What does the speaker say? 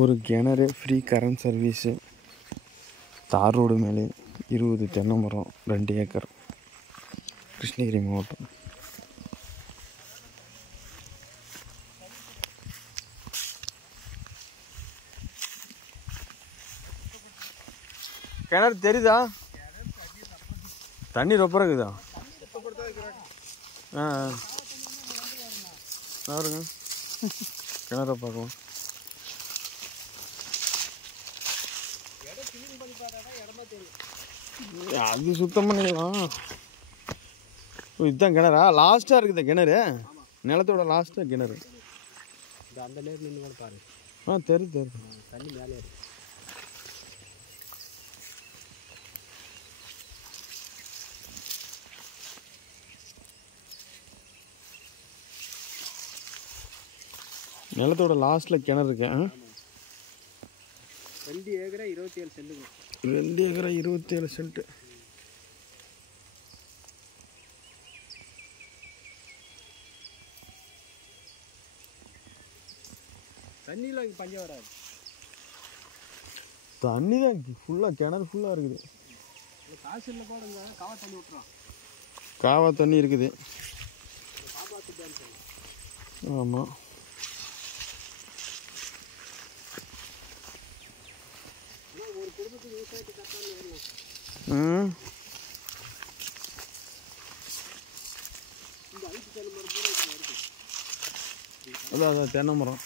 ஒரு கிணறு, free current service, தார் ரோடு மேலே 20 தென்னை மரம், 2 ஏக்கர், கிருஷ்ணகிரி மாவட்டம். கிணறு தெரியுதா? தண்ணி ரொம்ப இருக்குதா? பாருங்க கிணற பார்க்கலாம். அது சுத்தம் பண்ணிக்கலாம். இதுதான் கிணறா? லாஸ்ட்டாக இருக்குது கிணறு, நிலத்தோட லாஸ்ட்டாக கிணறு. அந்த நேரம் நின்று கூட பாரு. தெரியுது தண்ணி மேலே இருக்கு. நிலத்தோட லாஸ்ட்டில் கிணறு இருக்கேன். 2 ஏக்கரா 27 சென்ட்டுங்க. 2 ஏக்கரா 27 சென்ட்டு. தண்ணியில் இங்கே பஞ்சம் வராது. தண்ணி தான் ஃபுல்லாக, கிணறு ஃபுல்லாக இருக்குது. காசு இல்லை போடுங்க, காவா தண்ணி விட்டுறோம். காவா தண்ணி இருக்குது. ஆமாம். ஒரு குடும்பத்துக்கு விவசாயத்தை கட்டாமல் இந்த ஐட்டு தென்னை மரம் பூரா இருக்கு. அதான் தென்னை மரம்.